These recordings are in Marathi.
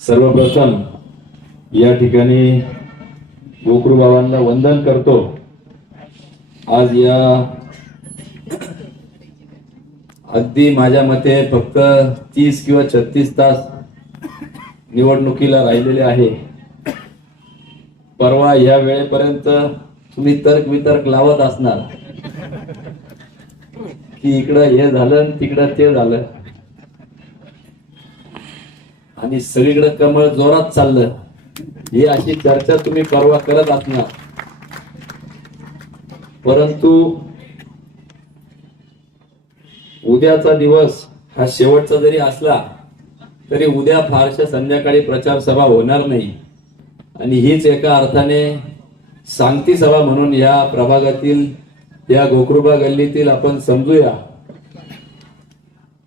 सर्वप्रथम या ठिकाणी गोकुळ बाबांना वंदन करतो। आज या अगदी माझ्या मते फक्त 30 किंवा 36 तास निवडणुकीला राहिलेले आहे। परवा या वेळेपर्यंत तुम्ही तर्क वितर्क लावत असणार की इकडं हे झालं तिकडं ते झालं आणि सगळीकडे कमळ जोरात चाललं, ही अशी चर्चा तुम्ही परवा करत असणार। परंतु उद्याचा दिवस हा शेवटचा जरी असला तरी उद्या फारशा संध्याकाळी प्रचार सभा होणार नाही आणि हीच एका अर्थाने सांगती सभा म्हणून या प्रभागातील या गोकुळबा गल्लीतील आपण समजूया।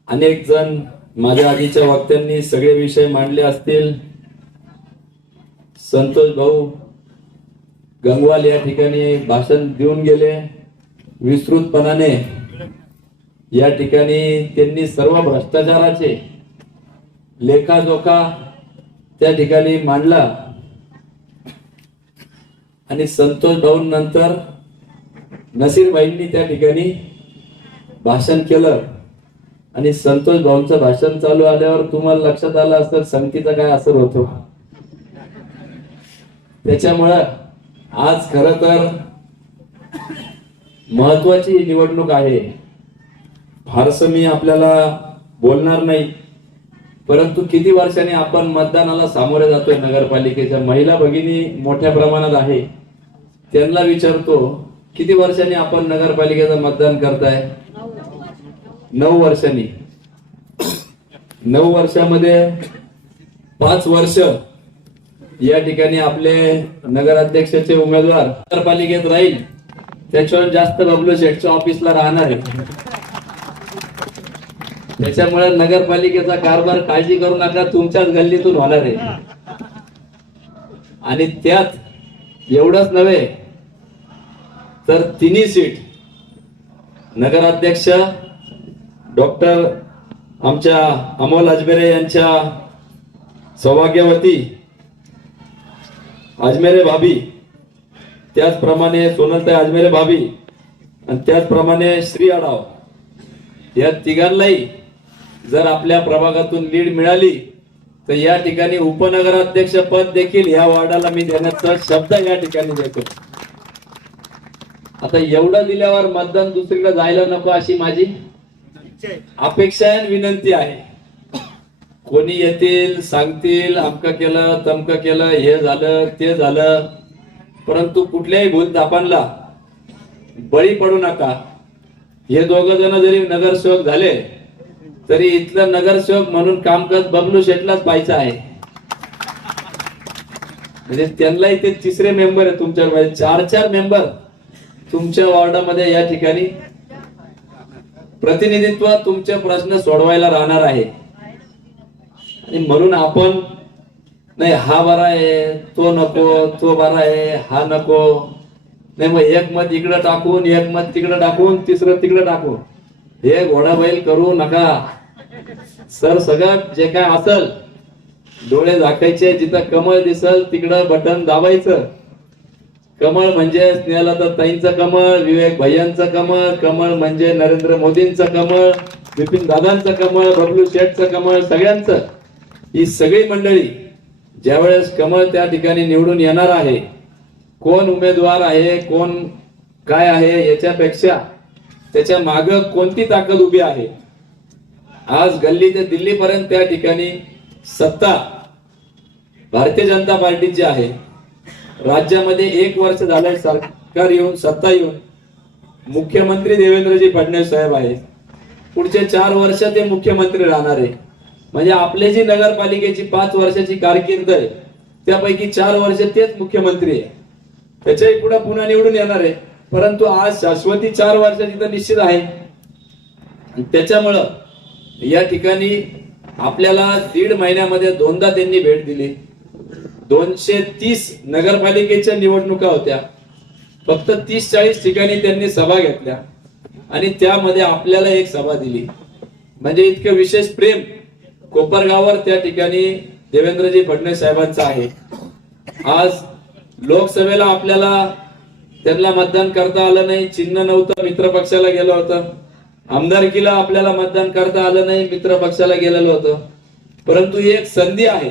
अनेक जण माझ्या आधीच्या वक्त्यांनी सगळे विषय मांडले असतील। संतोष भाऊ गंगवाल या ठिकाणी भाषण देऊन गेले विस्तृतपणाने। या ठिकाणी त्यांनी सर्व भ्रष्टाचाराचे लेखाजोखा त्या ठिकाणी मांडला आणि संतोष भाऊ नंतर नसीरबाईंनी त्या ठिकाणी भाषण केलं आणि संतोष भाऊंचं भाषण चालू आल्यावर तुम्हाला लक्षात आलं असेल संगतीचा काय असर होतो। त्याच्यामुळं आज खरं तर महत्वाची निवडणूक आहे। फारसं मी आपल्याला बोलणार नाही, परंतु किती वर्षांनी आपण मतदानाला सामोरे जातोय। नगरपालिकेच्या महिला भगिनी मोठ्या प्रमाणात आहे, त्यांना विचारतो किती वर्षांनी आपण नगरपालिकेचं मतदान करताय? 9 वर्षांनी। 9 वर्षामध्ये 5 वर्ष या ठिकाणी आपले नगराध्यक्षाचे उमेदवार नगरपालिकेत राहील, त्याच्यावर जास्त बबलू शेठच्या ऑफिसला राहणार आहे। त्याच्यामुळे नगरपालिकेचा कारभार काळजी करू नका, तुमच्याच गल्लीतून होणार आहे। आणि त्यात एवढंच नव्हे तर 3 सीट नगराध्यक्ष डॉक्टर आमच्या अमोल अजमेरे यांच्या सौभाग्यवती अजमेरे भाभी, त्याचप्रमाणे सोनलताई अजमेरे भाभी आणि त्याचप्रमाणे श्री आढाव, या तिघांनाही जर आपल्या प्रभागातून लीड मिळाली तर या ठिकाणी उपनगराध्यक्ष पद देखील या वॉर्डाला मी देण्याचा शब्द या ठिकाणी देतो। आता एवढं दिल्यावर मतदान दुसरीकडे जायला नको अशी माझी अपेक्षा आणि विनंती आहे। कोणी येतील सांगतील अमकं केलं तमकं केलं, हे झालं ते झालं, परंतु कुठल्याही भूलथापांना बळी पडू नका। हे दोघं जण जरी नगरसेवक झाले तरी इथलं नगरसेवक म्हणून कामकाज बबलू शेठलाच पाहायचं आहे। म्हणजे त्यांनाही ते 3रे मेंबर आहे तुमच्या 4 मेंबर तुमच्या वॉर्डामध्ये या ठिकाणी प्रतिनिधित्व तुमचे प्रश्न सोडवायला राहणार आहे। आणि म्हणून आपण नाही हा बरा आहे तो नको, तो बरा आहे हा नको, नाही मग एक मत इकडे टाकून एक मत तिकडे टाकून 3रं तिकडे टाकून हे घोडा बैल करू नका। सर सगळं जे काय असल डोळे झाकायचे, जिथं कमळ दिसल तिकडं बटन दाबायचं। कमळ म्हणजे स्नेहलता ताईंचं कमळ, विवेक भैयांचं कमळ, कमळ म्हणजे नरेंद्र मोदींचं कमळ, विपिन दादांचं कमळ, बबलू शेठचं कमळ, सगळ्यांचं। ही सगळी मंडळी ज्यावेळेस कमळ त्या ठिकाणी निवडून येणार आहे, कोण उमेदवार आहे कोण काय आहे याच्यापेक्षा त्याच्या मागे कोणती ताकद उभी आहे। आज गल्ली ते दिल्ली पर्यंत त्या ठिकाणी सत्ता भारतीय जनता पार्टीची आहे। राज्यामध्ये 1 वर्ष झालंय सरकार येऊन, सत्ता येऊन, मुख्यमंत्री देवेंद्रजी फडणवीस साहेब आहेत। पुढचे 4 वर्ष ते मुख्यमंत्री राहणार आहे। म्हणजे आपली जी नगरपालिकेची 5 वर्षाची कारकीर्द आहे त्यापैकी 4 वर्ष तेच मुख्यमंत्री आहे। त्याच्याही पुढे पुन्हा निवडून येणार आहे, परंतु आज शाश्वती 4 वर्षाची तर निश्चित आहे। त्याच्यामुळं या ठिकाणी आपल्याला 1.5 महिन्यामध्ये 2दा त्यांनी भेट दिली। 230 नगरपालिकेच्या निवडणुका होत्या, फक्त 30-40 ठिकाणी त्यांनी सभा घेतल्या आणि त्यामध्ये आपल्याला एक सभा दिली। म्हणजे इतकं विशेष प्रेम कोपरगाववर त्या ठिकाणी देवेंद्रजी फडणवीस साहेबांचा आहे. आज लोकसभेला आपल्याला त्यांना मतदान करता आलं नाही, चिन्ह नव्हतं, मित्र पक्षाला गेलं होतं. आमदारकीला आपल्याला मतदान करता आलं नाही, मित्र पक्षाला गेलेलं होतं. परंतु एक संधी आहे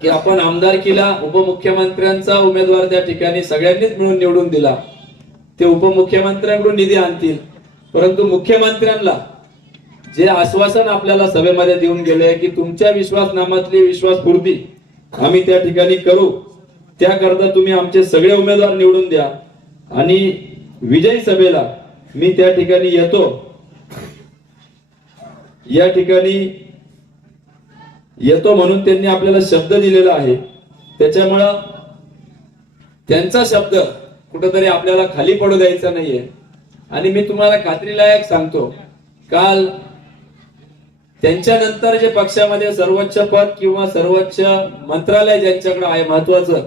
की आपण आमदारकीला उपमुख्यमंत्र्यांचा उमेदवार त्या ठिकाणी सगळ्यांनीच मिळून निवडून दिला. ते उपमुख्यमंत्र्यांकडून निधी आणतील, परंतु मुख्यमंत्र्यांना जे आश्वासन आपल्याला सभेमध्ये देऊन गेले की तुमच्या विश्वासनामातली विश्वासपूर्ती आम्ही त्या ठिकाणी करू, त्याकरता तुम्ही आमचे सगळे उमेदवार निवडून द्या आणि विजयी सभेला मी त्या ठिकाणी येतो, या ठिकाणी येतो म्हणून त्यांनी आपल्याला शब्द दिलेला आहे. त्याच्यामुळं त्यांचा शब्द कुठेतरी आपल्याला खाली पडू द्यायचा नाहीये. आणि मी तुम्हाला खात्रीलायक सांगतो, काल त्यांच्यानंतर जे पक्षामध्ये सर्वोच्च पद किंवा सर्वोच्च मंत्रालय ज्यांच्याकडे आहे महत्वाचं,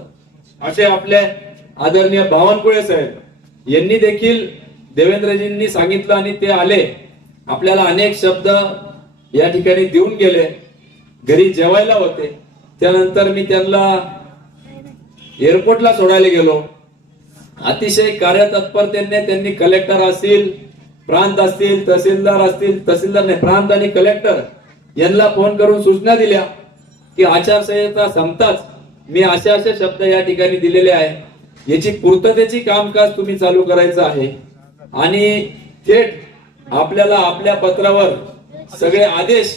असे आपले आदरणीय बावनकुळे साहेब यांनी देखील देवेंद्रजींनी सांगितलं आणि ते आले, आपल्याला अनेक शब्द या ठिकाणी देऊन गेले. घरी जेवायला होते, त्यानंतर मी त्यांना एअरपोर्टला सोडायला गेलो. अतिशय कार्यतत्परतेने त्यांनी कलेक्टर असतील, प्रांत असतील, तहसीलदार नाही, प्रांत आणि कलेक्टर यांना फोन करून सूचना दिल्या की आचारसंहिता संपताच मी असे शब्द या ठिकाणी दिलेले आहे, याची पूर्ततेची कामकाज तुम्ही चालू करायचं आहे. आणि थेट आपल्याला आपल्या पत्रावर सगळे आदेश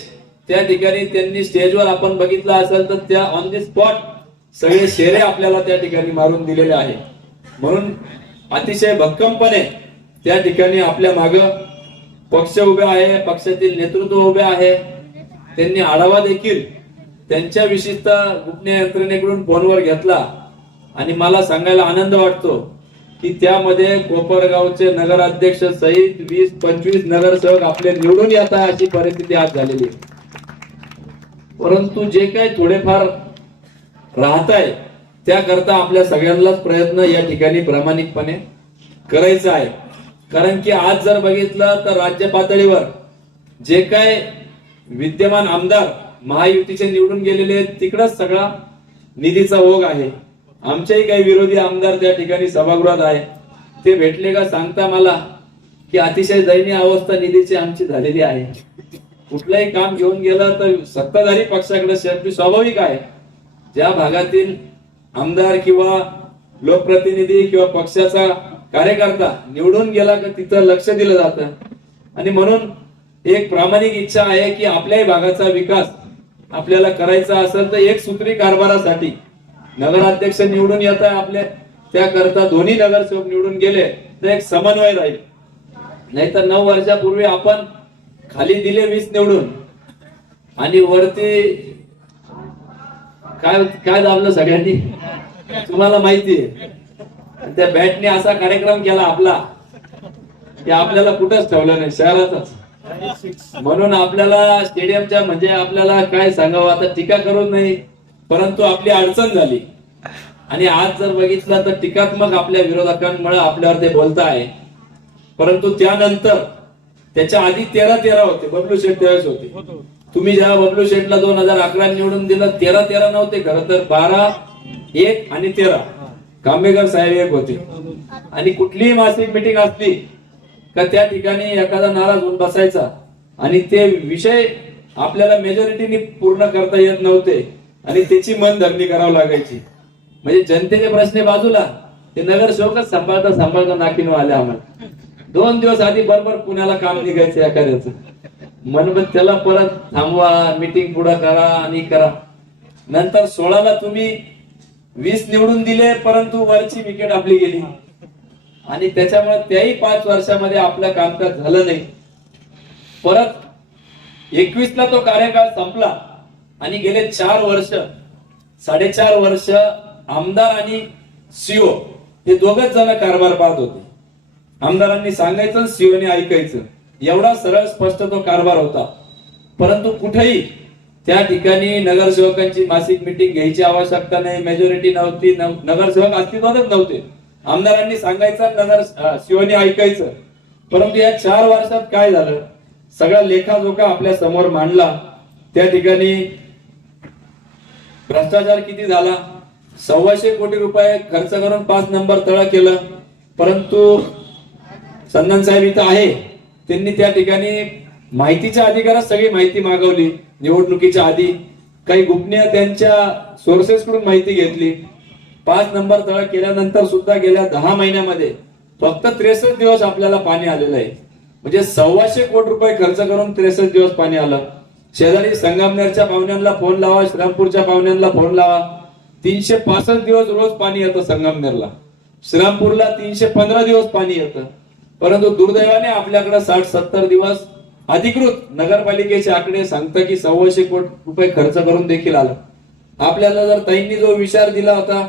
त्या ठिकाणी त्यांनी स्टेजवर आपण बघितलं असेल तर त्या ऑन दी स्पॉट सगळे शेरे आपल्याला त्या ठिकाणी मारून दिलेले आहे. म्हणून अतिशय भक्कमपणे त्या ठिकाणी आपल्या मागे पक्ष उभे आहे, पक्षातील नेतृत्व उभे आहे. त्यांनी आढावा देखील त्यांच्या विशिष्ट गुप्त यंत्रणेकडून फोनवर घेतला आणि मला सांगायला आनंद वाटतो की त्यामध्ये कोपरगावचे नगराध्यक्ष सहित 20-25 नगरसेवक आपले निवडून येत आहे अशी परिस्थिती आज झालेली आहे. परंतु जे काही थोडेफार राहत आहे त्याकरता आपल्या सगळ्यांनाच प्रयत्न या ठिकाणी प्रामाणिकपणे करायचा आहे. कारण की आज जर बघितलं तर राज्य पातळीवर जे काय विद्यमान आमदार महायुतीचे निवडून गेलेले तिकडच सगळा निधीचा ओघ आहे. आमचेही काही विरोधी आमदार त्या ठिकाणी सभागृहात आहे, ते भेटले का सांगता मला की अतिशय दयनीय अवस्था निधीची आमची झालेली आहे. कुठलंही काम घेऊन गेलं तर सत्ताधारी पक्षाकडे शेवटी स्वाभाविक आहे, ज्या भागातील आमदार किंवा लोकप्रतिनिधी किंवा पक्षाचा कार्यकर्ता निवडून गेला की तिथं लक्ष दिलं जातं. आणि म्हणून एक प्रामाणिक इच्छा आहे की आपल्याही भागाचा विकास आपल्याला करायचा असेल तर एक सूत्री कारभारासाठी नगराध्यक्ष निवडून येत आहे आपल्या, त्याकरता दोन्ही नगरसेवक निवडून गेले तर एक समन्वय राहील. नाहीतर 9 वर्षापूर्वी आपण खाली दिले 20 निवडून आणि वरती काय दाबलं सगळ्यांनी तुम्हाला माहितीये. त्या बॅटने असा कार्यक्रम केला आपला की आपल्याला कुठंच ठेवलं नाही, शहरातच. म्हणून आपल्याला स्टेडियमच्या म्हणजे आपल्याला काय सांगावं, आता टीका करून नाही, परंतु आपली अडचण झाली. आणि आज जर बघितलं तर टीकात्मक आपल्या विरोधकांमुळे आपल्यावर ते बोलत आहे. परंतु त्यानंतर त्याच्या आधी 13 होते, बबलू शेठ त्यावेळेस होते. तुम्ही जेव्हा बबलू शेठला 2011 निवडून दिलं 13 नव्हते, खरं तर 12, 1 आणि 13 कांबेकर साहेब एक होते. आणि कुठलीही मासिक मिटिंग असली का त्या ठिकाणी एखादा नाराज होऊन बसायचा आणि ते विषय आपल्याला मेजॉरिटीने पूर्ण करता येत नव्हते आणि त्याची मनधरणी करावी लागायची. म्हणजे जनतेचे प्रश्न बाजूला, ते नगरसेवकच सांभाळता नाकीन आले. आम्हाला 2 दिवस आधी बरोबर पुण्याला काम निघायचं एखाद्याचं, म्हणून त्याला परत थांबवा, मीटिंग पुढे करा आणि करा. नंतर 16ला तुम्ही 20 निवडून दिले, परंतु वरची विकेट आपली गेली आणि त्याच्यामुळे त्याही 5 वर्षामध्ये आपलं कामकाज झालं नाही. परत 21ला तो कार्यकाळ संपला आणि गेले 4 वर्ष 4.5 वर्ष आमदार आणि सीओ हे दोघच जण कारभार पाहत होते. आमदारांनी सांगायचं, सीओने ऐकायचं, एवढा सरळ स्पष्ट तो कारभार होता. परंतु कुठेही त्या ठिकाणी नगरसेवकांची मासिक मीटिंग घ्यायची आवश्यकता नाही, मेजॉरिटी नव्हती, नगरसेवक अस्तित्वातच नव्हते. आमदारांनी सांगायचं, नगर सीओने ऐकायचं. परंतु या 4 वर्षात काय झालं, सगळा लेखाजोखा आपल्या समोर मांडला. त्या ठिकाणी भ्रष्टाचार किती झाला, 125 कोटी रुपये खर्च करून 5 नंबर तळ केलं. परंतु चंदन साहेब इथं आहे, त्यांनी त्या ठिकाणी माहितीच्या अधिकारात सगळी माहिती मागवली. निवडणुकीच्या आधी काही गोपनीय त्यांच्या सोर्सेस कडून माहिती घेतली. 5 नंबर तळ केल्यानंतर सुद्धा गेल्या 10 महिन्यामध्ये फक्त 63 दिवस आपल्याला पाणी आलेलं आहे. म्हणजे 125 कोटी रुपये खर्च करून 63 दिवस पाणी आलं. शेजारी संगमनेरच्या पाहुण्यांना फोन लावा, श्रीरामपूरच्या पाहुण्यांना फोन लावा, 365 दिवस रोज पाणी येतं संगमनेरला. श्रीरामपूरला 315 दिवस पाणी येतं. परंतु दुर्दैवाने आपल्याकडे 60-70 दिवस अधिकृत नगरपालिकेचे आकडे सांगतात की 125 कोटी रुपये खर्च करून देखील आलं. आपल्याला जर ताईंनी जो विचार दिला होता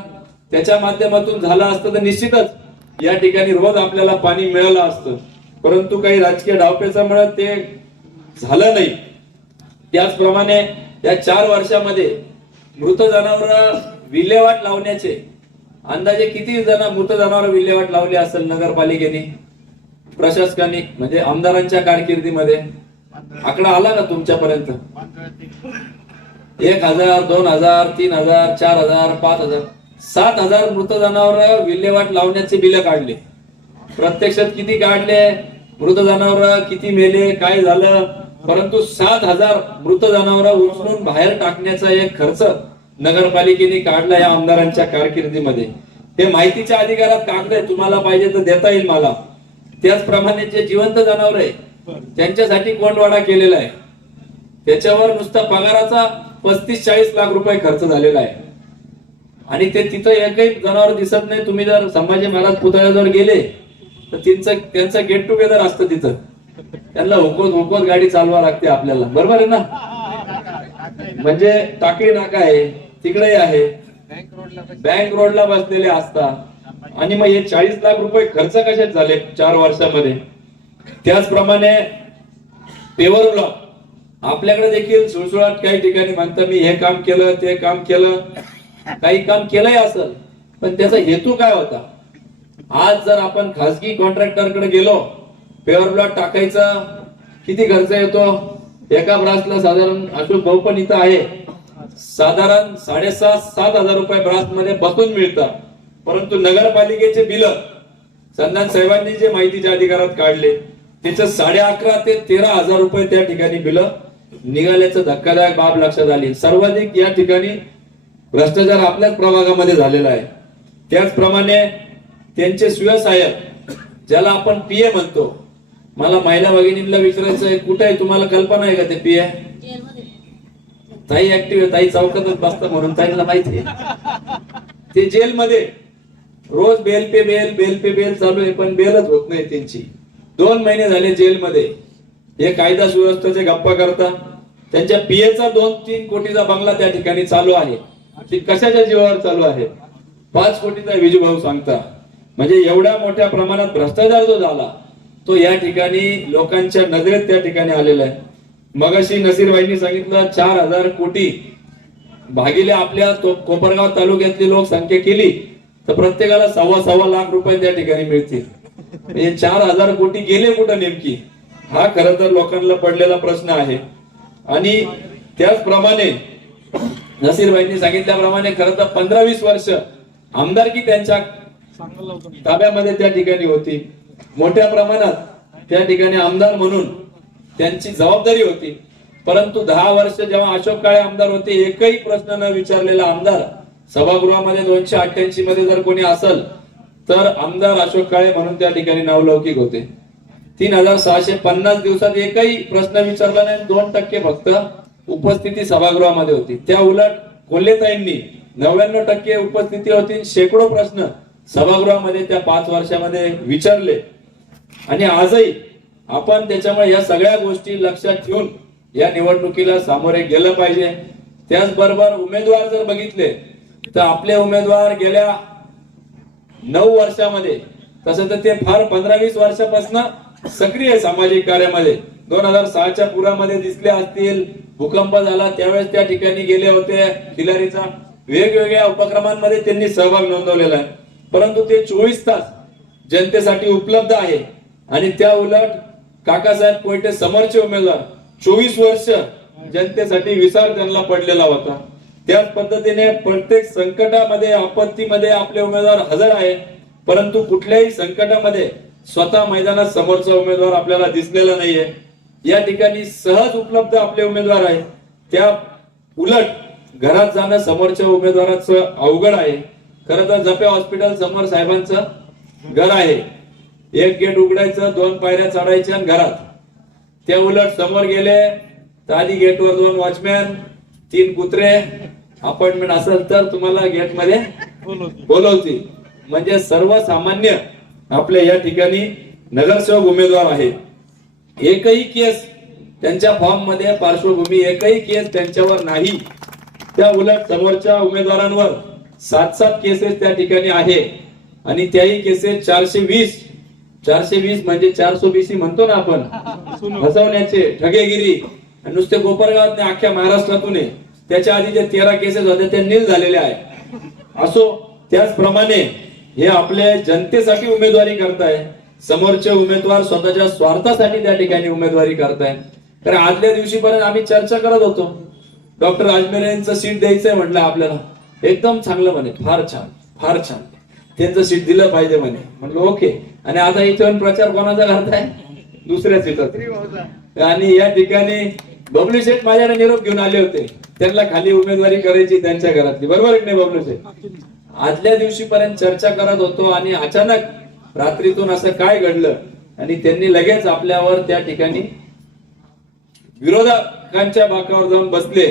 त्याच्या माध्यमातून झाला असतं तर निश्चितच या ठिकाणी रोज आपल्याला पाणी मिळालं असतं. परंतु काही राजकीय डावपेचामुळे ते झालं नाही. त्याचप्रमाणे या 4 वर्षामध्ये मृत जनावर विल्हेवाट लावण्याचे अंदाजे किती मृत जनावर विल्हेवाट लावली असेल नगरपालिकेने, प्रशासकांनी, म्हणजे आमदारांच्या कारकिर्दीमध्ये? आकडा आला का तुमच्यापर्यंत? 1000, 2000, 3000, 4000, 5000, 7000 मृत जनावर विल्हेवाट लावण्याचे बिल काढले. प्रत्यक्षात किती काढले, मृत जनावर किती मेले, काय झालं? परंतु 7000 मृत जनावर उचलून बाहेर टाकण्याचा एक खर्च नगरपालिकेने काढला या आमदारांच्या कारकिर्दीमध्ये. हे माहितीच्या अधिकारात कागद आहे, तुम्हाला पाहिजे तर देता येईल मला. त्याचप्रमाणे जे जिवंत जनावर आहे त्यांच्यासाठी कोंडवाडा केलेला आहे. त्याच्यावर नुसता पगाराचा 35-40 लाख रुपये खर्च झालेला आहे. आणि ते तिथं एकही जनावर दिसत नाही. तुम्ही जर संभाजी महाराज पुतळ्याजवळ गेले तर त्यांचं गेट टुगेदर असतं तिथं. त्यांना हुकवत गाडी चालवा लागते आपल्याला, बरोबर आहे ना? म्हणजे टाकळी नाका आहे, तिकडे आहे, बँक रोडला बसलेले असतात. आणि मग हे 40 लाख रुपये खर्च कशात झाले 4 वर्षामध्ये? त्याचप्रमाणे पेवर ब्लॉक आपल्याकडे देखील सुळसुळाट काही ठिकाणी म्हणतात मी हे काम केलं, ते काम केलं, काही काम केलंय असेल, पण त्याचा हेतू काय होता? आज जर आपण खासगी कॉन्ट्रॅक्टरकडे गेलो, पेवर ब्लॉक टाकायचा किती खर्च येतो? एका ब्रासला साधारण, अशोक भाऊ पण इथं आहे, साधारण 6,500-7,000 रुपये ब्रास मध्ये बसून मिळतात. परंतु नगरपालिकेचे बिल चंदन साहेबांनी जे माहितीच्या अधिकारात काढले त्याचं 11,500 ते 13,000 रुपये त्या ठिकाणी बिल निघाल्याचं धक्कादायक बाब लक्षात आली. सर्वाधिक या ठिकाणी भ्रष्टाचार आपल्याच प्रभागामध्ये झालेला आहे. त्याचप्रमाणे त्यांचे सुयसहाय्यक, ज्याला आपण पीए म्हणतो, मला महिला भगिनींना विचारायचं कुठे आहे, तुम्हाला कल्पना आहे का ते पीए? ताई ऍक्टिव्ह आहे, ताई चौकातच बसतात म्हणून ताईला माहिती आहे. ते जेलमध्ये रोज बेल पे बेल चालू आहे, पण बेलच होत नाही त्यांची. 2 महिने झाले जेलमध्ये. हे कायदा सुव्यवस्थेचे गप्पा करता. त्यांच्या पीएचा 2-3 कोटीचा बंगला त्या ठिकाणी चालू आहे. ती कशाच्या जीवावर चालू आहे? 5 कोटीचा विजूभाऊ सांगता. म्हणजे एवढ्या मोठ्या प्रमाणात भ्रष्टाचार जो झाला तो या ठिकाणी लोकांच्या नजरेत त्या ठिकाणी आलेला आहे. मगाशी नसीरबाईंनी सांगितलं 4000 कोटी भागिले आपल्या कोपरगाव तालुक्यातली लोकसंख्या केली तर प्रत्येकाला 1.25 लाख रुपये त्या ठिकाणी मिळतील. म्हणजे 4000 कोटी गेले कुठं नेमकी, हा खरं तर लोकांना पडलेला प्रश्न आहे. आणि त्याचप्रमाणे नसीरबाईंनी सांगितल्याप्रमाणे खरं तर 15-20 वर्ष आमदारकी त्यांच्या ताब्यामध्ये त्या ठिकाणी होती. मोठ्या प्रमाणात त्या ठिकाणी आमदार म्हणून त्यांची जबाबदारी होती. परंतु 10 वर्ष जेव्हा अशोक काळे आमदार होते, एकही प्रश्न न विचारलेला आमदार सभागृहामध्ये 288 मध्ये जर कोणी असेल तर आमदार अशोक काळे म्हणून त्या ठिकाणी नावलौकिक होते. 3650 दिवसात एकही प्रश्न विचारला नाही. 2% फक्त उपस्थिती सभागृहामध्ये होती. त्या उलट कोल्हेताईंनी 99% उपस्थिती होती. शेकडो प्रश्न सभागृहामध्ये त्या 5 वर्षामध्ये विचारले. आणि आजही आपण त्याच्यामुळे या सगळ्या गोष्टी लक्षात ठेवून या निवडणुकीला सामोरे गेलं पाहिजे. त्याचबरोबर उमेदवार जर बघितले तर आपले उमेदवार गेल्या 9 वर्षामध्ये, तसं तर ते फार 15-20 वर्षापासून सक्रिय सामाजिक कार्यामध्ये, 2006च्या पुरामध्ये दिसले असतील, भूकंप झाला त्यावेळेस त्या ठिकाणी गेले होते, खिलारीचा वेगवेगळ्या उपक्रमांमध्ये त्यांनी सहभाग नोंदवलेला आहे. परंतु ते 24 तास जनतेसाठी उपलब्ध आहे. आणि त्या उलट काकासाहेब कोयटे समोरचे उमेदवार 24 वर्ष जनतेसाठी विसर त्यांना पडलेला होता. त्याच पद्धतीने प्रत्येक संकटामध्ये आपत्तीमध्ये आपले उमेदवार हजर आहे, परंतु कुठल्याही संकटामध्ये स्वतः मैदानात समोरचा उमेदवार आपल्याला दिसलेला नाहीये. या ठिकाणी सहज उपलब्ध आपले उमेदवार आहे. त्या उलट घरात जाणं समोरच्या उमेदवाराचं अवघड आहे. खरं तर जपे हॉस्पिटल समोर साहेबांचं घर आहे. एक गेट उघडायचं, 2 पायऱ्या चढायच्या आणि घरात. त्या उलट समोर गेले तर आधी गेटवर 2 वॉचमॅन, 3 कुत्रे, अपॉइंटमेंट असेल तर तुम्हाला गेट मध्ये बोलवतील. म्हणजे सर्वसामान्य आपल्या या ठिकाणी नगरसेवक उमेदवार आहेत. एकही केस त्यांच्या फॉर्म मध्ये पार्श्वभूमी एकही केस त्यांच्यावर नाही. त्या उलट समोरच्या उमेदवारांवर 7 केसेस त्या ठिकाणी आहे आणि त्याही केसेस 420 म्हणजे 420 म्हणतो ना आपण, फसवण्याचे, ठगेगिरी. नुसते कोपरगावात नाही, अख्ख्या महाराष्ट्रातून आहे. त्याच्या आधी जे 13 केसेस होते ते नील झालेले आहे. असो, त्याचप्रमाणे हे आपल्या जनतेसाठी उमेदवारी करताय. समोरचे उमेदवार स्वतःच्या स्वार्थासाठी त्या ठिकाणी उमेदवारी करताय. कारण आदल्या दिवशीपर्यंत आम्ही चर्चा करत होतो, डॉक्टर अजमेर यांचं सीट द्यायचंय म्हटलं आपल्याला. एकदम चांगलं म्हणे, फार छान फार छान, त्यांचं सीट दिलं पाहिजे म्हणे. म्हटलं ओके. आणि आता इथून प्रचार कोणाचा करताय? दुसऱ्या सीटात. आणि या ठिकाणी बबलू शेठ माझ्याकडे निरोप घेऊन आले होते. त्यांना खाली उमेदवारी करायची त्यांच्या घरातली. बरोबर आहे की नाही बबलू शेठ? आदल्या दिवशीपर्यंत चर्चा करत होतो आणि अचानक रात्रीतून असं काय घडलं आणि त्यांनी लगेच आपल्यावर त्या ठिकाणी विरोधकांच्या बाकावर जाऊन बसले.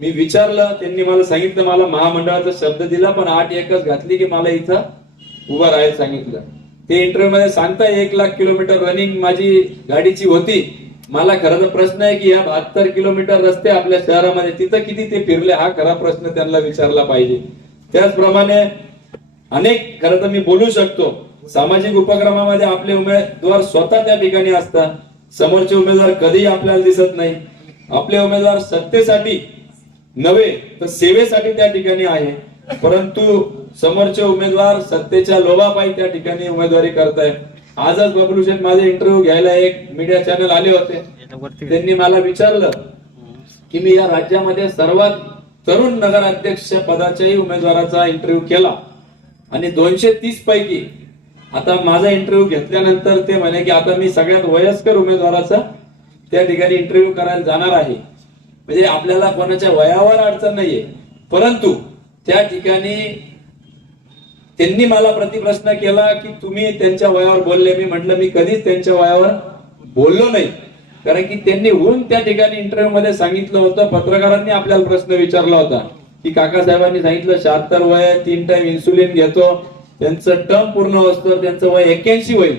मी विचारलं, त्यांनी मला सांगितलं मला महामंडळाचा शब्द दिला, पण 8 एकच घातली की मला इथं उभं राहायला सांगितलं. ते इंटरव्ह्यू मध्ये सांगताय 1 लाख किलोमीटर रनिंग माझी गाडीची होती. मला खरं तर प्रश्न आहे की या 72 किलोमीटर रस्ते आपल्या शहरामध्ये तिथं किती ते फिरले, हा खरा प्रश्न त्यांना विचारला पाहिजे. त्याचप्रमाणे अनेक खरं तर मी बोलू शकतो. सामाजिक उपक्रमामध्ये आपले उमेदवार स्वतः त्या ठिकाणी असतात. समोरचे उमेदवार कधीही आपल्याला दिसत नाही. आपले उमेदवार सत्तेसाठी नव्हे तर सेवेसाठी त्या ठिकाणी आहे. परंतु समोरचे उमेदवार सत्तेच्या लोभापायी त्या ठिकाणी उमेदवारी करतायत. आजच बबलू शेठ माझे इंटरव्ह्यू घ्यायला एक मीडिया चॅनल आले होते. त्यांनी मला विचारलं की मी या राज्यामध्ये सर्वात तरुण नगराध्यक्ष पदाच्याही उमेदवाराचा इंटरव्ह्यू केला आणि 230 पैकी आता माझा इंटरव्ह्यू घेतल्यानंतर ते म्हणे की आता मी सगळ्यात वयस्कर उमेदवाराचा त्या ठिकाणी इंटरव्ह्यू करायला जाणार आहे. म्हणजे आपल्याला कोणाच्या वयावर अडचण नाहीये, परंतु त्या ठिकाणी त्यांनी मला प्रतिप्रश्न केला की तुम्ही त्यांच्या वयावर बोलले. मी म्हटलं मी कधीच त्यांच्या वयावर बोललो नाही, कारण की त्यांनी होऊन त्या ठिकाणी इंटरव्ह्यू मध्ये सांगितलं होतं. पत्रकारांनी आपल्याला प्रश्न विचारला होता की काकासाहेबांनी सांगितलं 76 वय, 3 टाइम इन्सुलिन घेतो, त्यांचं टर्म पूर्ण होतं, त्यांचं वय 81 होईल.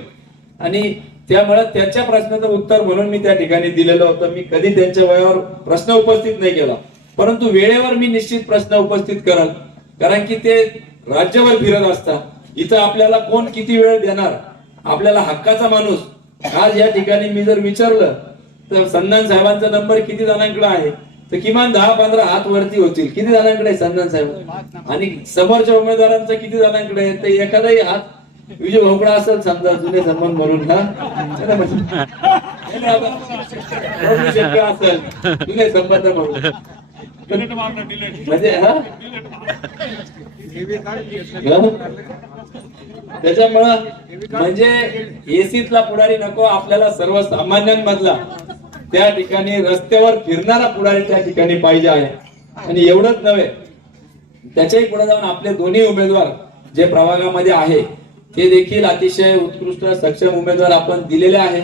आणि त्यामुळे त्याच्या प्रश्नाचं उत्तर म्हणून मी त्या ठिकाणी दिलेलं होतं. मी कधी त्यांच्या वयावर प्रश्न उपस्थित नाही केला, परंतु वेळेवर मी निश्चित प्रश्न उपस्थित करल, कारण की ते राज्यभर फिरत असतात. इथं आपल्याला कोण किती वेळ देणार, आपल्याला हक्काचा माणूस. आज या ठिकाणी मी जर विचारलं तर संधान साहेबांचा नंबर किती जणांकडे आहे, तर किमान 10-15 हात वरती होतील. किती जणांकडे आहे संधान साहेब? आणि समोरच्या उमेदवारांचा किती जणांकडे आहे? तर एखादाही हात विजय भोपळा असेल समजा, जुने संबंध म्हणून असेल जुने संबंध म्हणून, म्हणजे त्याच्यामुळं म्हणजे एसीतला पुढारी नको, आपल्याला सर्वसामान्यांमधला त्या ठिकाणी रस्त्यावर फिरणारा पुढारी त्या ठिकाणी पाहिजे आहे. आणि एवढंच नव्हे, त्याच्याही पुढे जाऊन आपले दोन्ही उमेदवार जे प्रभागामध्ये आहे ते देखील अतिशय उत्कृष्ट सक्षम उमेदवार आपण दिलेले आहे.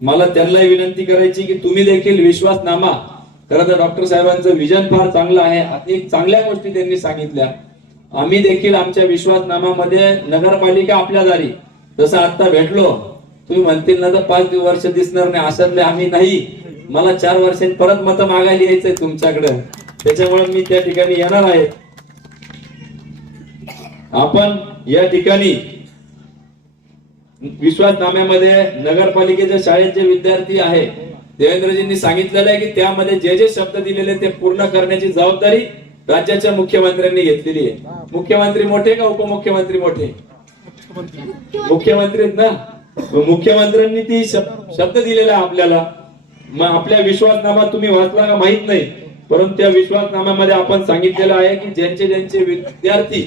मला त्यांनाही विनंती करायची की तुम्ही देखील विश्वासनामा, खरं तर डॉक्टर साहेबांचं विजन फार चांगलं आहे, अनेक चांगल्या गोष्टी त्यांनी सांगितल्या. आम्ही देखील आमच्या विश्वासनामामध्ये नगरपालिका आपल्या दारी, जसं आता भेटलो तुम्ही म्हणतील ना तर 5 वर्ष दिसणार नाही, असले आम्ही नाही. मला 4 वर्षांनी परत मतं मागायला यायचंय तुमच्याकडे, त्याच्यामुळे मी त्या ठिकाणी येणार आहे. आपण या ठिकाणी विश्वासनाम्यामध्ये नगरपालिकेच्या शाळेत जे विद्यार्थी आहे, देवेंद्रजींनी सांगितलेलं आहे की त्यामध्ये जे जे शब्द दिलेले ते पूर्ण करण्याची जबाबदारी राज्याच्या मुख्यमंत्र्यांनी घेतलेली आहे. मुख्यमंत्री मोठे का उपमुख्यमंत्री मोठे? मुख्यमंत्री ना. मुख्यमंत्र्यांनी ती शब्द दिलेला आपल्याला. मग आपल्या विश्वासनामा तुम्ही वाचला का माहित नाही, परंतु त्या विश्वासनाम्यामध्ये आपण सांगितलेलं आहे की ज्यांचे ज्यांचे विद्यार्थी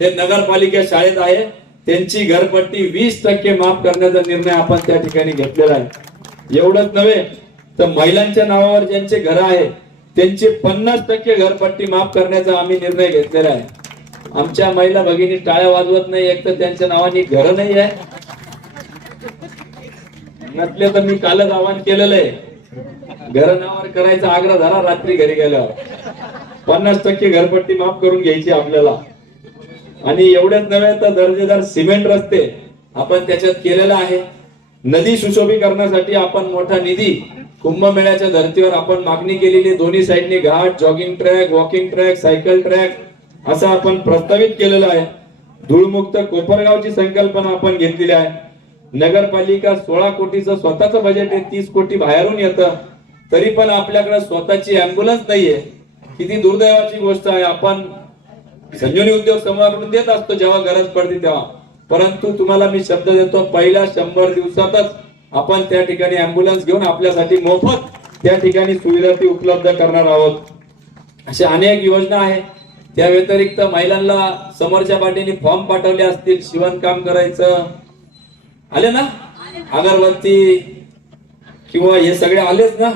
हे नगरपालिका शाळेत आहे त्यांची घरपट्टी 20% माफ करण्याचा निर्णय आपण त्या ठिकाणी घेतलेला आहे. एवढंच नव्हे तर महिलांच्या नावावर ज्यांचे घर आहे त्यांची 50% घरपट्टी माफ करण्याचा आम्ही निर्णय घेतलेला आहे. आमच्या महिला भगिनी टाळ्या वाजवत नाही, एक तर त्यांच्या नावाने घर नाही आहे, नसले तर मी कालच आवाहन केलेलं आहे घर नावावर करायचा आग्रह झाला. रात्री घरी गेल्यावर 50% घरपट्टी माफ करून घ्यायची आपल्याला. आणि एवढेच नव्हे तर दर्जेदार सिमेंट रस्ते आपण त्याच्यात केलेला आहे. नदी सुशोभीकरणासाठी आपण मोठा निधी कुंभमेळ्याच्या धर्तीवर आपण मागणी केलेली. दोन्ही साईडने घाट, jogging track, walking track, cycle track असं आपण प्रस्तावित केलेलं आहे. धूळमुक्त कोपरगावची संकल्पना आपण घेतलेली आहे. नगरपालिका 16 कोटीचं स्वतःचं बजेट आहे, 30 कोटी बाहेरून येतं, तरी पण आपल्याकडे स्वतःची अँब्युलन्स नाहीये. किती दुर्दैवाची गोष्ट आहे. आपण संजीवनी उद्योग समूहाकडून देत असतो जेव्हा गरज पडते तेव्हा, परंतु तुम्हाला मी शब्द देतो पहिल्या 100 दिवसातच आपण त्या ठिकाणी अँब्युलन्स घेऊन आपल्यासाठी मोफत त्या ठिकाणी सुविधा ती उपलब्ध करणार आहोत. अशा अनेक योजना आहेत. त्या व्यतिरिक्त महिलांना समोरच्या पाठीने फॉर्म पाठवले असतील, शिवणकाम करायचं आले ना, अगरबत्ती किंवा हे सगळे आलेच ना,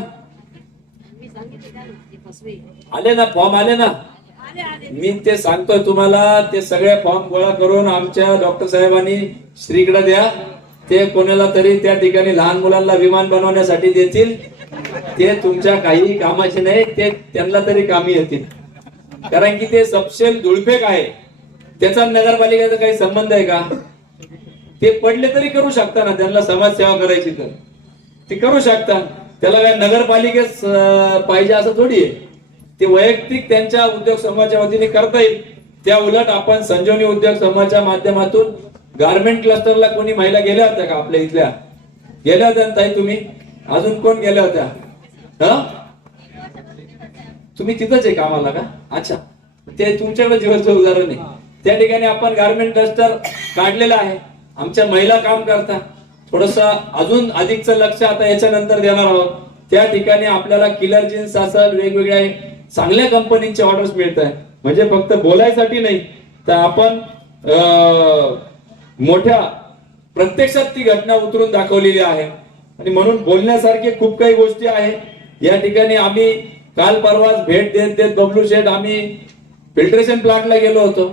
आले ना फॉर्म आले ना. मी ते सांगतोय तुम्हाला, ते सगळे फॉर्म गोळा करून आमच्या डॉक्टर साहेबांनी श्रीकडे द्या. ते कोणाला तरी त्या ठिकाणी लहान मुलांना विमान बनवण्यासाठी देतील. ते तुमच्या काही कामाचे नाही, ते त्यांना तरी कामी येतील. कारण की ते सपशेल धुळफेक आहे, त्याचा नगरपालिकेचा काही संबंध आहे का? ते पडले तरी करू शकता ना, त्यांना समाजसेवा करायची तर ते करू शकता. त्याला काय नगरपालिकेत पाहिजे असं थोडी आहे. ते वैयक्तिक त्यांच्या उद्योग समूहाच्या वतीने करता येईल. त्या उलट आपण संजीवनी उद्योग समूहाच्या माध्यमातून गारमेंट क्लस्टरला कोणी महिला गेल्या होत्या का? आपल्या इथल्या गेल्या होत्या ना ताई? तुम्ही अजून कोण गेल्या होत्या? तुम्ही तिथंच आहे कामाला का? अच्छा, ते तुमच्याकडे जीवनचं उदाहरण आहे. त्या ठिकाणी आपण गारमेंट क्लस्टर काढलेला आहे. आमच्या महिला काम करतात. थोडस अजून अधिकचं लक्ष आता याच्यानंतर देणार आहोत. त्या ठिकाणी आपल्याला किलर जीन्स असेल, वेगवेगळ्या चांगल्या कंपनीचे ऑर्डर्स मिळत आहे. म्हणजे फक्त बोलायसाठी नाही, तर आपण मोठ्या प्रत्यक्षात ती घटना उतरून दाखवलेली आहे. आणि म्हणून बोलण्यासारखे खूप काही गोष्टी आहेत. या ठिकाणी आम्ही काल परवाच भेट देत देत बबलू शेठ आम्ही फिल्ट्रेशन प्लांटला गेलो होतो.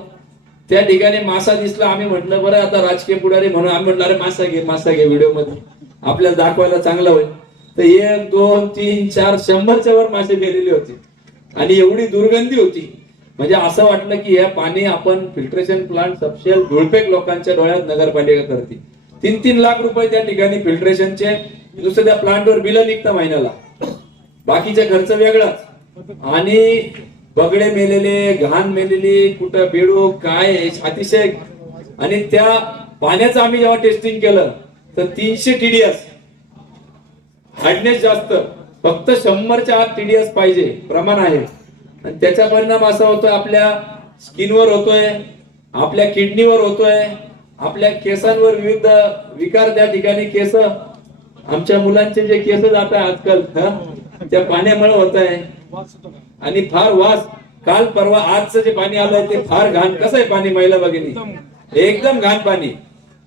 त्या ठिकाणी मासा दिसला. आम्ही म्हटलं बरं आता राजकीय पुढारी म्हणून आम्ही म्हटलं अरे मासा घे व्हिडिओ मध्ये आपल्याला दाखवायला चांगलं होईल. तर 1 2 3 4 100च्या वर मासे गेलेले होते आणि एवढी दुर्गंधी होती. म्हणजे असं वाटलं की हे पाणी आपण फिल्ट्रेशन प्लांट सपशेल धुळपेक लोकांच्या डोळ्यात नगरपालिका करते. 3-3 लाख रुपये त्या ठिकाणी फिल्ट्रेशनचे नुसतं त्या प्लांटवर बिल निघतं महिन्याला, बाकीचा खर्च वेगळाच. आणि बगडे मेलेले, घाण मेलेली, कुठं बेडूक काय अतिशय. आणि त्या पाण्याचं आम्ही जेव्हा टेस्टिंग केलं तर 300 TDS हार्डनेस जास्त, फक्त 100च्या आत TDS पाहिजे प्रमाण आहे. आणि त्याचा परिणाम असा होतोय आपल्या स्किनवर होतोय, आपल्या किडनीवर होतोय, आपल्या केसांवर विविध विकार. त्या ठिकाणी केस, आमच्या मुलांचे जे केस जात आहे आजकाल त्या पाण्यामुळे होत आहे. आणि फार वास. काल परवा आजचं जे पाणी आलंय ते फार घाण. कसं आहे पाणी महिला भगिनी? एकदम घाण पाणी.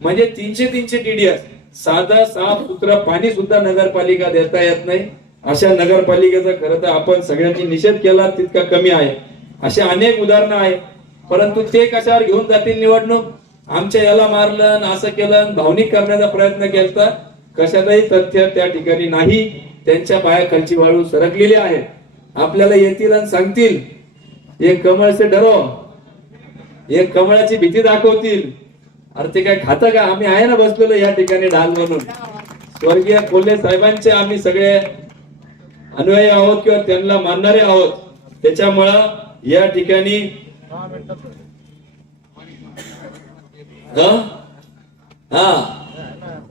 म्हणजे 300 TDS साधं साफ सुथरं पाणी सुद्धा नगरपालिका देता येत नाही. अशा नगरपालिकेचा खरं तर आपण सगळ्यांनी निषेध केला तितका कमी आहे. असे अनेक उदाहरणं आहेत. परंतु ते कशावर घेऊन जातील निवडणूक? आमच्या याला मारलं, असं केलं, भावनिक करण्याचा प्रयत्न केला. कशातही तथ्य त्या ठिकाणी नाही. त्यांच्या पायाखालची वाळू सरकलेली आहे. आपल्याला येतील आणि सांगतील एक कमळ से डरो, एक कमळाची भीती दाखवतील. अरे ते काय खातं का? आम्ही आहे ना बसलेलो या ठिकाणी ढाल म्हणून. स्वर्गीय कोल्हे साहेबांचे आम्ही सगळे अनुयायी आहोत किंवा त्यांना मानणारे आहोत. त्याच्यामुळं या ठिकाणी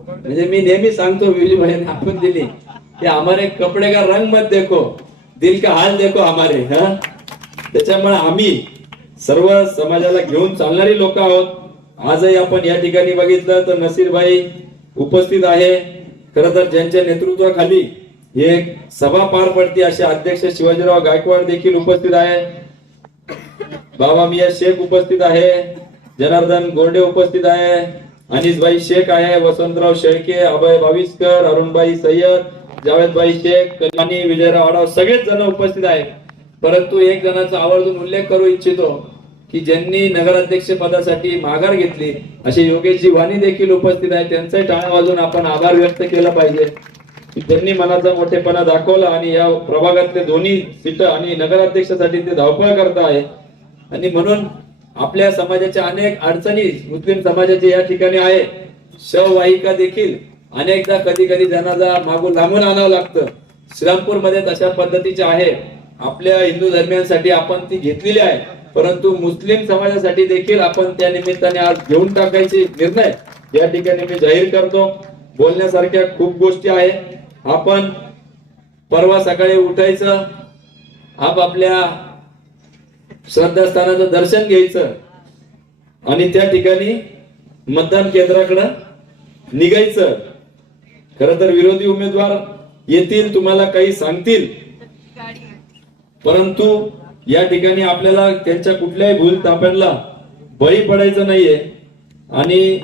म्हणजे मी नेहमी सांगतो विजू भाई आपण दिली की हमारे कपडे का रंग मत देखो, दिल का हाल देखो हमारे. त्याच्यामुळे आम्ही सर्व समाजाला घेऊन चालणारी लोक आहोत. आजही आपण या ठिकाणी बघितलं तर नसीरभाई उपस्थित आहे. खरं तर ज्यांच्या नेतृत्वाखाली एक सभा पार पडते असे अध्यक्ष शिवाजीराव गायकवाड देखील उपस्थित आहे, बाबा मिया शेख उपस्थित आहे, जनार्दन गोंडे उपस्थित आहे, अनिसभाई शेख आहे, वसंतराव शेळके, अभय भाविस्कर, अरुणबाई सय्यद, जावेदभाई शेख, कल्याणी, विजयराव आढाव सगळेच जण उपस्थित आहेत. परंतु एक जणांचा आवर्जून उल्लेख करू इच्छितो की ज्यांनी नगराध्यक्ष पदासाठी माघार घेतली असे योगेशजी वाणी देखील उपस्थित आहेत. त्यांचाही टाळ्या वाजवून आपण आभार व्यक्त केला पाहिजे की त्यांनी मनाचा मोठेपणा दाखवला आणि या प्रभागातले दोन्ही सीट आणि नगराध्यक्षासाठी ते धावपळ करत आहे. आणि म्हणून आपल्या समाजाच्या अनेक अडचणी मुस्लिम समाजाचे या ठिकाणी आहे. शववाहिका देखील अनेकदा कधी कधी जनाजा मागून लांबून आणावं लागतं. श्रीरामपूर मध्ये तशा पद्धतीचे आहे. आपल्या हिंदू धर्मियांसाठी आपण ती घेतलेली आहे, परंतु मुस्लिम समाजासाठी देखील आपण त्या निमित्ताने आज घेऊन टाकायचे निर्णय या ठिकाणी मी जाहीर करतो. बोलण्यासारख्या खूप गोष्टी आहे. आपण परवा सकाळी उठायचं, आपल्या श्रद्धास्थानाचं दर्शन घ्यायचं आणि त्या ठिकाणी मतदान केंद्राकडे निघायचं. खरं तर विरोधी उमेदवार येतील, तुम्हाला काही सांगतील, परंतु या ठिकाणी आपल्याला त्यांच्या कुठल्याही भूल ताप्यांना बळी पडायचं नाहीये. आणि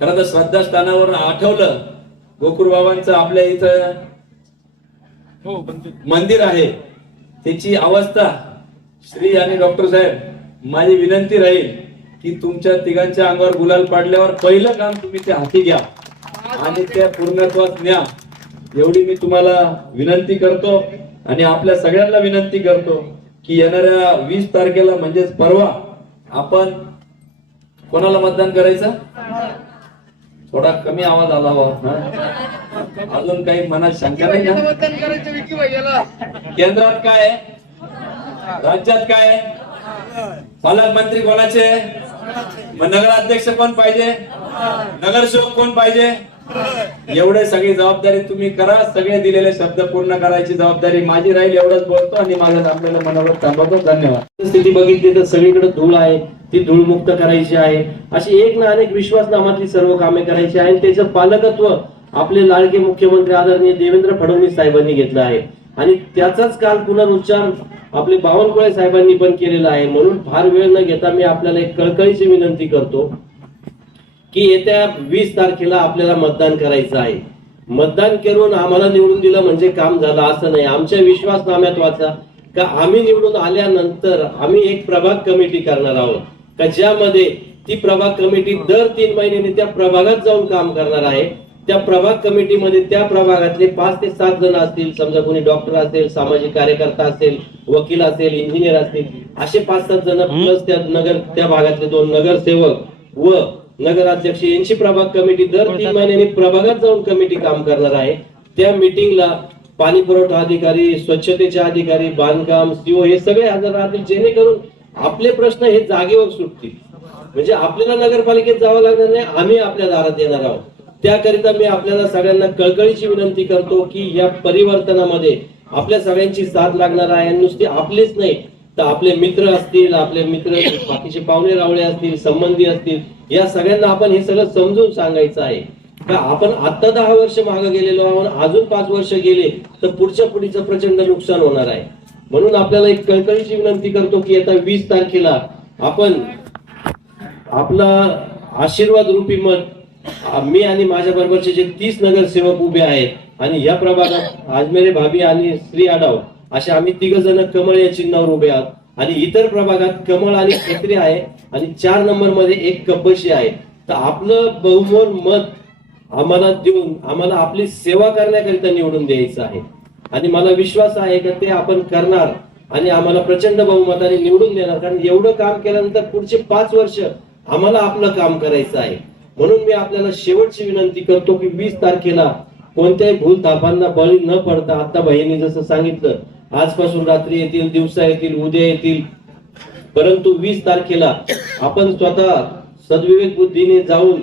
खरं तर श्रद्धास्थानावर आठवलं, गोकुळ बाबांचं आपल्या इथं मंदिर आहे, त्याची अवस्था श्री आणि डॉक्टर साहेब, माझी विनंती राहील की तुमच्या तिघांच्या अंगावर गुलाल पाडल्यावर पहिलं काम तुम्ही ते हाती घ्या आणि त्या पूर्णत्वास न्या, एवढी मी तुम्हाला विनंती करतो. आणि आपल्या सगळ्यांना विनंती करतो की येणाऱ्या 20 तारखेला म्हणजेच परवा आपण कोणाला मतदान करायचं? थोडा कमी आवाज आला हो, अजून काही मनात शंका नाही ना? केंद्रात काय आहे, राज्यात काय आहे, पालकमंत्री कोणाचे, नगराध्यक्ष कोण पाहिजे, नगरसेवक कोण पाहिजे, एवढे सगळी जबाबदारी तुम्ही करा. सगळे दिलेले शब्द पूर्ण करायची जबाबदारी माझी राहील. एवढंच बोलतो आणि माझ्या आपल्याला मनावर थांबवतो. धन्यवाद. स्थिती बघितली तर सगळीकडे धूळ आहे, ती धूळ मुक्त करायची आहे. अशी एक ना अनेक विश्वासनामातली सर्व कामे करायची आहे. त्याचं पालकत्व आपले लाडके मुख्यमंत्री आदरणीय देवेंद्र फडणवीस साहेबांनी घेतलं आहे आणि त्याचाच काल पुनरुच्चार आपले बावनकुळे साहेबांनी पण केलेला आहे. म्हणून फार वेळ न घेता मी आपल्याला एक कळकळीची विनंती करतो की येत्या 20 तारखेला आपल्याला मतदान करायचं आहे. मतदान करून आम्हाला निवडून दिलं म्हणजे काम झालं असं नाही. आमच्या विश्वासनाम्यात वाचा का आम्ही निवडून आल्यानंतर आम्ही एक प्रभाग कमिटी करणार आहोत का ज्यामध्ये ती प्रभाग कमिटी दर 3 महिन्यांनी त्या प्रभागात जाऊन काम करणार आहे. त्या प्रभाग कमिटीमध्ये त्या प्रभागातले 5 ते 7 जण असतील. समजा कोणी डॉक्टर असेल, सामाजिक कार्यकर्ता असेल, वकील असेल, इंजिनियर असतील, असे 5-7 जण प्लस त्या भागातले 2 नगरसेवक व नगराध्यक्ष यांची प्रभाग कमिटी दर 3 महिन्यांनी प्रभागात जाऊन कमिटी काम करणार आहे. त्या मीटिंगला पाणी पुरवठा अधिकारी, स्वच्छतेचे अधिकारी, बांधकाम, सीओ हे सगळे हजर राहतील, जेणेकरून आपले प्रश्न हे जागेवर सुटतील. म्हणजे आपल्याला नगरपालिकेत जावं लागणार नाही, आम्ही आपल्या दारात येणार आहोत. त्याकरिता मी आपल्याला सगळ्यांना कळकळीची विनंती करतो की या परिवर्तनामध्ये आपल्या सगळ्यांची साथ लागणार आहे. नुसते आपलेच नाही तर आपले मित्र असतील, आपले मित्र बाकीचे पाहुणे रावळे असतील, संबंधी असतील, या सगळ्यांना आपण हे सगळं समजून सांगायचं आहे का आपण आता 10 वर्ष मागे गेलेलो आहोत, अजून 5 वर्ष गेले तर पुढच्या पिढीचं प्रचंड नुकसान होणार आहे. म्हणून आपल्याला एक कळकळीची विनंती करतो की येत्या 20 तारखेला आपण आपला आशीर्वाद रूपी मत मी आणि माझ्या बरोबरचे जे 30 नगरसेवक उभे आहेत आणि या प्रभागात आजमेरे भाभी आणि श्री आढाव असे आम्ही 3 जण कमळ या चिन्हावर उभे आहोत आणि इतर प्रभागात कमळ आणि छत्री आहे आणि 4 नंबर मध्ये एक कपशी आहे. तर आपलं बहुमोल मत आम्हाला देऊन आम्हाला आपली सेवा करण्याकरिता निवडून द्यायचं आहे आणि मला विश्वास आहे की ते आपण करणार आणि आम्हाला प्रचंड बहुमताने निवडून देणार. कारण एवढं काम केल्यानंतर पुढचे 5 वर्ष आम्हाला आपलं काम करायचं आहे. म्हणून मी आपल्याला शेवटची विनंती करतो की 20 तारखेला कोणत्याही भूल थापांना बळी न पडता, आता बहिणी जसं सांगितलं, आजपासून रात्री येतील, दिवसा येतील, उद्या येतील, परंतु 20 तारखेला आपण स्वतः सद्विवेक बुद्धीने जाऊन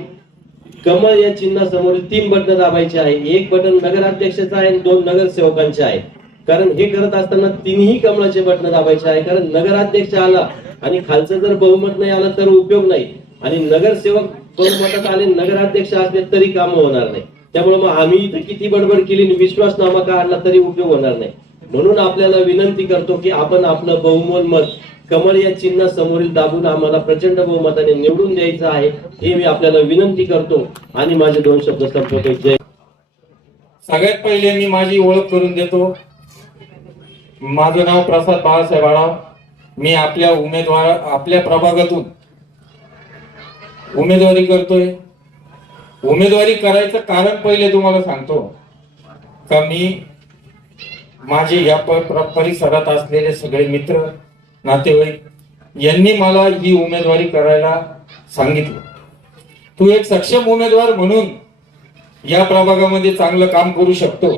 कमळ या चिन्हासमोर 3 बटन दाबायचे आहे. एक बटन नगराध्यक्षाचं आहे आणि 2 नगरसेवकांचे आहे. कारण हे करत असताना 3ही कमळाचे बटन दाबायचे आहे. कारण नगराध्यक्ष आला आणि खालचं जर बहुमत नाही आलं तर उपयोग नाही आणि नगरसेवक बहुमतात आले, नगराध्यक्ष असले तरी काम होणार नाही. त्यामुळे मग आम्ही इथं किती बडबड केली आणि विश्वासनामा काढला तरी उपयोग होणार नाही. म्हणून आपल्याला विनंती करतो की आपण आपलं बहुमोल मत कमळ या चिन्ह समोरील दाबून आम्हाला प्रचंड बहुमताने निवडून द्यायचं आहे, हे मी आपल्याला विनंती करतो आणि माझे 2 शब्द संपवतो. जय. सगळ्यात पहिले मी माझी ओळख करून देतो. माझं नाव प्रसाद बाळासाहेब आढाव. मी आपल्या प्रभागातून उमेदवारी करतोय. उमेदवारी करायचं कारण पहिले तुम्हाला सांगतो का मी माझे या परिसरात असलेले सगळे मित्र नातेवाईक यांनी मला ही उमेदवारी करायला सांगितलं. तू एक सक्षम उमेदवार म्हणून या प्रभागामध्ये चांगलं काम करू शकतो,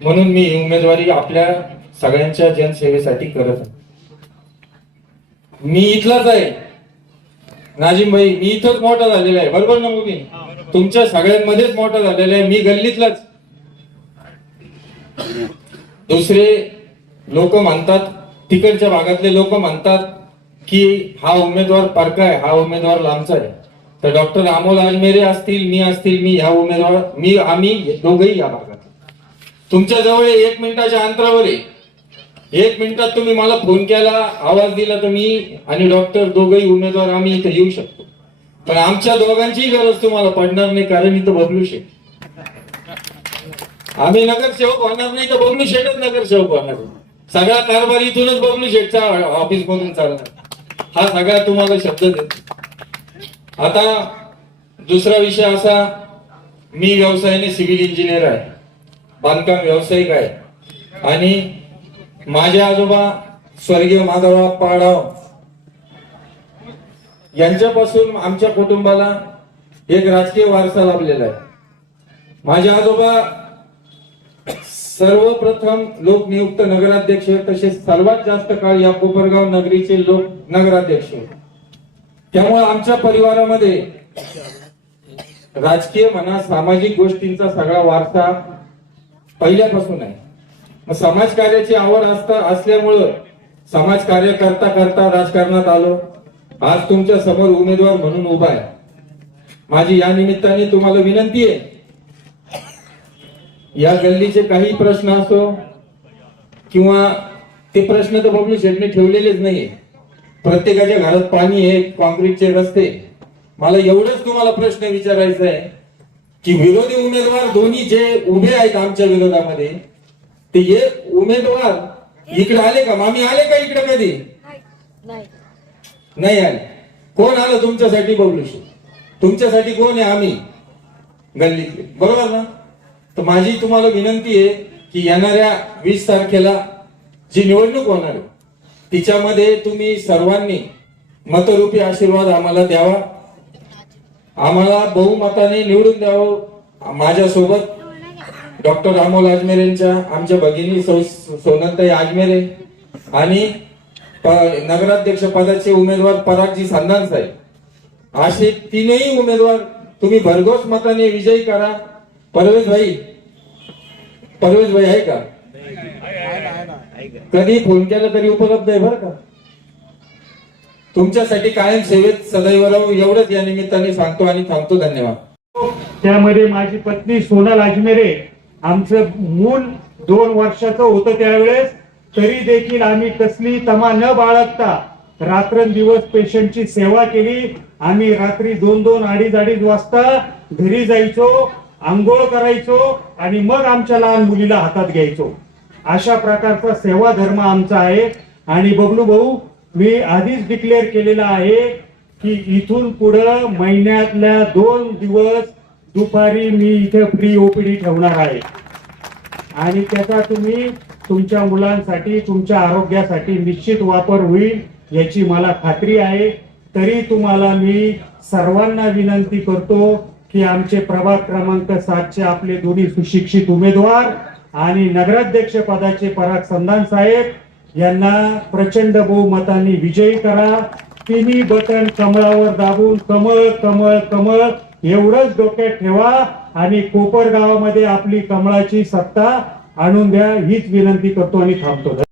म्हणून मी ही उमेदवारी आपल्या सगळ्यांच्या जनसेवेसाठी करत आहे. मी इथलाच आहे नाजिम भाई, मी इथंच मोठा झालेला आहे, बरोबर ना मुली? तुमच्या सगळ्यांमध्येच मोठा झालेला आहे, मी गल्लीतलाच. दुसरे लोक म्हणतात, तिकडच्या भागातले लोक म्हणतात की हा उमेदवार परका आहे, हा उमेदवार लांबचा आहे. तर डॉक्टर अमोल आजमेरे असतील, मी आम्ही दोघही या भागात. तुमच्या जवळ 1 मिनिटाच्या अंतरावर आहे. 1 मिनिटात तुम्ही मला फोन केला, आवाज दिला तर मी आणि डॉक्टर दोघही उमेदवार आम्ही इथे येऊ शकतो. पण आमच्या दोघांचीही गरज तुम्हाला पडणार नाही, कारण इथं बबलू शेठ. आम्ही नगरसेवक होणार नाही तर बबलू शेठच नगरसेवक होणार. सगळा कारभार इथूनच बबलू शेठच्या ऑफिस मधून चालणार. हा सगळा तुम्हाला शब्द देतो. आता दुसरा विषय असा, मी व्यवसायाने सिव्हिल इंजिनियर आहे, बांधकाम व्यावसायिक आहे. आणि माझे आजोबा स्वर्गीय माधवराव पाडाव यांच्यापासून आमच्या कुटुंबाला एक राजकीय वारसा लाभलेला आहे. माझे आजोबा सर्वप्रथम लोकनियुक्त नगराध्यक्ष, तसेच सर्वात जास्त काळ या कोपरगाव नगरीचे लोक नगराध्यक्ष. त्यामुळे आमच्या परिवारामध्ये राजकीय म्हणा सामाजिक गोष्टींचा सगळा वारसा पहिल्यापासून आहे. मग समाजकार्याची आवड असल्यामुळं समाजकार्य करता करता राजकारणात आलो. आज तुमच्या समोर उमेदवार म्हणून उभा आहे. माझी या निमित्ताने तुम्हाला विनंती आहे, या गल्लीचे काही प्रश्न असो किंवा ते प्रश्न तर बबलू शेठने ठेवलेलेच नाहीये. प्रत्येकाच्या घरात पाणी आहे, कॉन्क्रीटचे रस्ते. मला एवढंच तुम्हाला प्रश्न विचारायचा आहे की विरोधी उमेदवार दोन्ही जे उभे आहेत आमच्या विरोधामध्ये, ते एक उमेदवार इकडे आले का? मामी आले का इकडे कधी? नाही आले. कोण आलं तुमच्यासाठी? बबलू शेठ. तुमच्यासाठी कोण आहे? आम्ही गल्लीतले, बरोबर ना? तर माझी तुम्हाला विनंती आहे की येणाऱ्या 20 तारखेला जी निवडणूक होणार आहे तिच्यामध्ये तुम्ही सर्वांनी मतरूपी आशीर्वाद आम्हाला द्यावा, आम्हाला बहुमताने निवडून द्यावं. माझ्यासोबत डॉक्टर अमोल आजमेरेंच्या आमच्या भगिनी सोनलताई आजमेरे आणि नगराध्यक्ष पदाचे उमेदवार परागजी संधान साहेब, असे 3ही उमेदवार तुम्ही भरघोस मताने विजयी करा. परवेज भाई आहे का? कधी फोन केला तरी उपलब्ध आहे, बरं का? तुमच्यासाठी कायम सेवेत सदैव राहू, एवढंच या निमित्ताने सांगतो आणि थांबतो. धन्यवाद. त्यामध्ये माझी पत्नी सोनल आजमेरे, आमचं मूल 2 वर्षाचं होतं त्यावेळेस, तरी देखील आम्ही कसली तमा न बाळगता रात्रंदिवस पेशंटची सेवा केली. आम्ही रात्री 2-2, 2:30 वाजता घरी जायचो, आंघोळ करायचो आणि मग आमच्या लहान मुलीला हातात घ्यायचो. अशा प्रकारचा सेवा धर्म आमचा आहे. आणि बबलू भाऊ, मी आधीच डिक्लेअर केलेला आहे की इथून पुढे महिन्यातल्या 2 दिवस दुपारी मी इथे फ्री ओपीडी ठेवणार आहे. आणि त्याचा तुम्ही तुमच्या मुलांसाठी, तुमच्या आरोग्यासाठी निश्चित वापर होईल याची मला खात्री आहे. तरी तुम्हाला मी सर्वांना विनंती करतो की आमचे प्रभाग क्रमांक 7चे आपले दोन्ही सुशिक्षित उमेदवार आणि नगराध्यक्ष पदाचे पराग संधान साहेब यांना प्रचंड बहुमताने विजयी करा. 3ही बटन कमळावर दाबून कमळ कमळ कमळ एवढंच डोक्यात ठेवा आणि कोपर गावामध्ये आपली कमळाची सत्ता आणून द्या, हीच विनंती करतो आणि थांबतो.